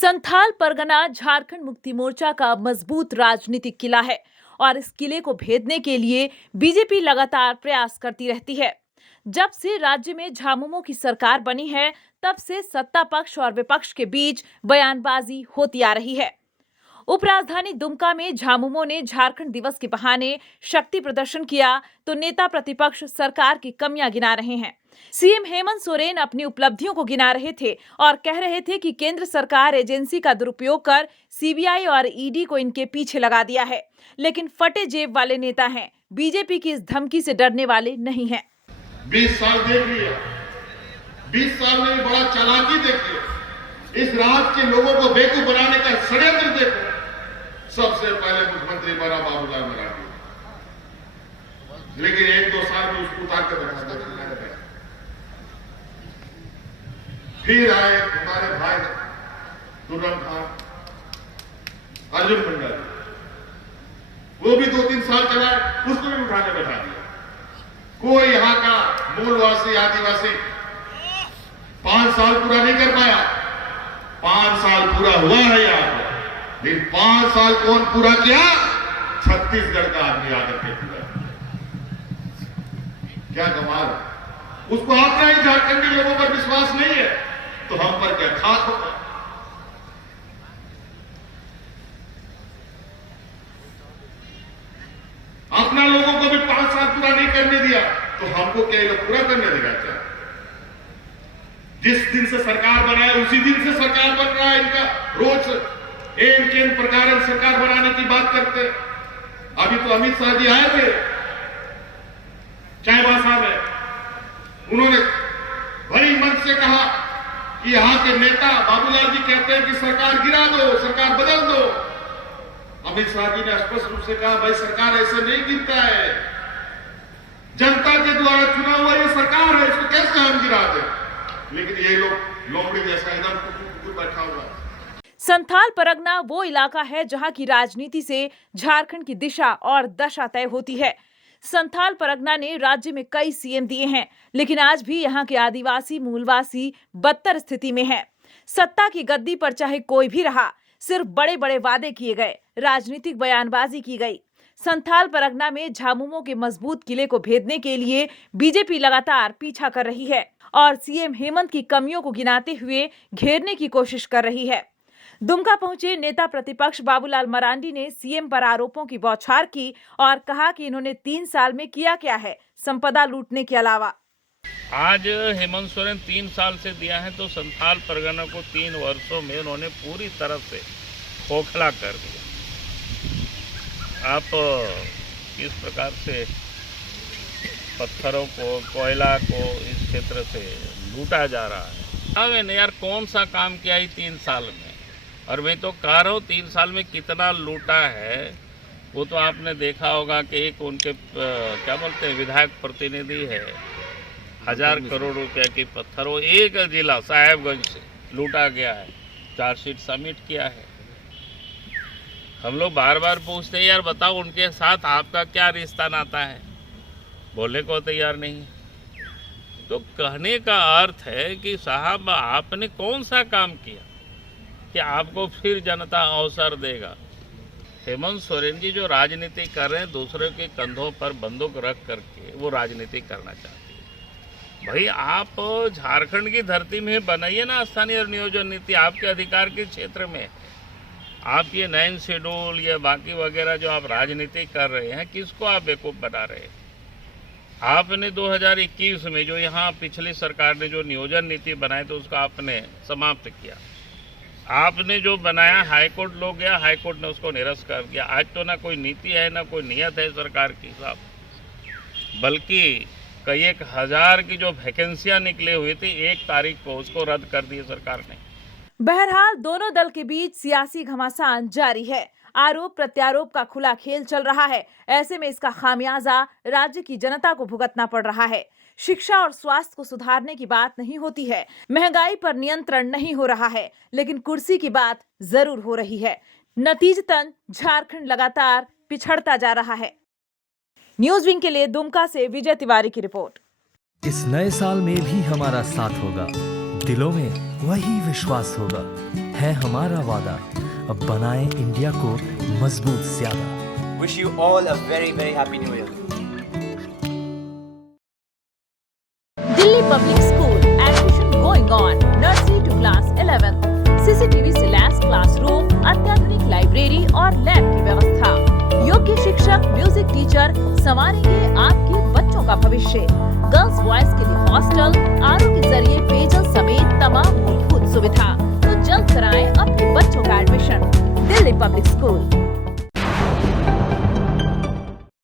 संथाल परगना झारखंड मुक्ति मोर्चा का मजबूत राजनीतिक किला है और इस किले को भेदने के लिए बीजेपी लगातार प्रयास करती रहती है। जब से राज्य में झामुमो की सरकार बनी है, तब से सत्ता पक्ष और विपक्ष के बीच बयानबाजी होती आ रही है। उपराजधानी दुमका में झामुमो ने झारखंड दिवस के बहाने शक्ति प्रदर्शन किया तो नेता प्रतिपक्ष सरकार की कमियां गिना रहे हैं। सीएम हेमंत सोरेन अपनी उपलब्धियों को गिना रहे थे और कह रहे थे कि केंद्र सरकार एजेंसी का दुरुपयोग कर सीबीआई और ईडी को इनके पीछे लगा दिया है, लेकिन फटे जेब वाले नेता हैं, बीजेपी की इस धमकी से डरने वाले नहीं हैं। 20 साल देख लिया, 20 साल में बड़ा चालाकी देखिए, इस राज्य के लोगों को बेवकूफ बनाने का षड्यंत्र देखो। सबसे पहले मुख्यमंत्री बना बाबूलाल मरांडी, लेकिन 1-2 साल में उसको उतार कर रखा था। फिर आए हमारे भाई दुर्रम खान, अर्जुन मंडल, वो भी 2-3 साल चलाए, उसको भी उठा के बैठा दिया। कोई यहाँ का मूलवासी आदिवासी 5 साल पूरा नहीं कर पाया। 5 साल पूरा हुआ है यहाँ पर, लेकिन 5 साल कौन पूरा किया? छत्तीसगढ़ का आदमी आकर के पूरा। क्या कमाल है। उसको अपना ही झारखंड के लोगों पर विश्वास नहीं है, तो हम पर क्या खास होगा। अपना लोगों को भी 5 साल पूरा नहीं करने दिया, तो हमको क्या ये लोग पूरा करने देगा क्या? जिस दिन से सरकार बनाए उसी दिन से सरकार बन रहा है इनका। रोज एन प्रकार सरकार बनाने की बात करते। अभी तो अमित शाह जी आए थे चाईबासा में, उन्होंने बड़ी मन से कहा कि यहाँ के नेता बाबूलाल जी कहते हैं कि सरकार गिरा दो, सरकार बदल दो। अमित शाह जी ने स्पष्ट रूप से कहा, भाई सरकार ऐसे नहीं गिरता है, जनता के द्वारा चुना हुआ ये सरकार है, इसको कैसे हम गिरा दें? लेकिन ये लोग लोमड़ी जैसा एकदम कुकुर बैठा हुआ। संथाल परगना वो इलाका है जहां की राजनीति से झारखंड की दिशा और दशा तय होती है। संथाल परगना ने राज्य में कई सीएम दिए हैं, लेकिन आज भी यहाँ के आदिवासी मूलवासी बदतर स्थिति में हैं। सत्ता की गद्दी पर चाहे कोई भी रहा, सिर्फ बड़े बड़े वादे किए गए, राजनीतिक बयानबाजी की गई। संथाल परगना में झामुमो के मजबूत किले को भेदने के लिए बीजेपी लगातार पीछा कर रही है और सीएम हेमंत की कमियों को गिनाते हुए घेरने की कोशिश कर रही है। दुमका पहुंचे नेता प्रतिपक्ष बाबूलाल मरांडी ने सीएम पर आरोपों की बौछार की और कहा कि इन्होंने 3 साल में किया क्या है, संपदा लूटने के अलावा। आज हेमंत सोरेन 3 साल से दिया है, तो संथाल परगना को 3 वर्षों में उन्होंने पूरी तरह से खोखला कर दिया। आप किस प्रकार से पत्थरों को, कोयला को इस क्षेत्र से लूटा जा रहा है। अब यार कौन सा काम किया ही 3 साल में? और मैं तो कह रहा हूँ 3 साल में कितना लूटा है वो तो आपने देखा होगा कि एक उनके क्या बोलते हैं विधायक प्रतिनिधि है, 1000 करोड़ रुपए की पत्थर वो एक जिला साहेबगंज से लूटा गया है, चार्जशीट सबमिट किया है। हम लोग बार बार पूछते हैं, यार बताओ उनके साथ आपका क्या रिश्ता नाता है? बोलने को तैयार नहीं। तो कहने का अर्थ है कि साहब आपने कौन सा काम किया कि आपको फिर जनता अवसर देगा? हेमंत सोरेन जी जो राजनीति कर रहे हैं, दूसरे के कंधों पर बंदूक रख करके वो राजनीति करना चाहते हैं। भाई आप झारखंड की धरती में बनाइए ना स्थानीय नियोजन नीति, आपके अधिकार के क्षेत्र में। आप ये 9 शेड्यूल या बाकी वगैरह जो आप राजनीति कर रहे हैं, किसको आप बेवकूफ़ बना रहे हैं? आपने 2021 में जो यहाँ पिछली सरकार ने जो नियोजन नीति बनाई तो उसको आपने समाप्त किया। आपने जो बनाया हाईकोर्ट लोग गया, हाईकोर्ट ने उसको निरस्त कर दिया। आज तो ना कोई नीति है ना कोई नियत है सरकार की साहब, बल्कि कई 1000 की जो वैकेंसियां निकली हुई थी 1 तारीख को उसको रद्द कर दी सरकार ने। बहरहाल दोनों दल के बीच सियासी घमासान जारी है। आरोप प्रत्यारोप का खुला खेल चल रहा है। ऐसे में इसका खामियाजा राज्य की जनता को भुगतना पड़ रहा है। शिक्षा और स्वास्थ्य को सुधारने की बात नहीं होती है, महंगाई पर नियंत्रण नहीं हो रहा है, लेकिन कुर्सी की बात जरूर हो रही है। नतीजतन झारखंड लगातार पिछड़ता जा रहा है। न्यूज़ विंग के लिए दुमका से विजय तिवारी की रिपोर्ट। इस नए साल में भी हमारा साथ होगा, दिलों में वही विश्वास होगा। है हमारा वादा, अब बनाए इंडिया को मजबूत ज्यादा। Wish you all a very, very happy new year. Delhi public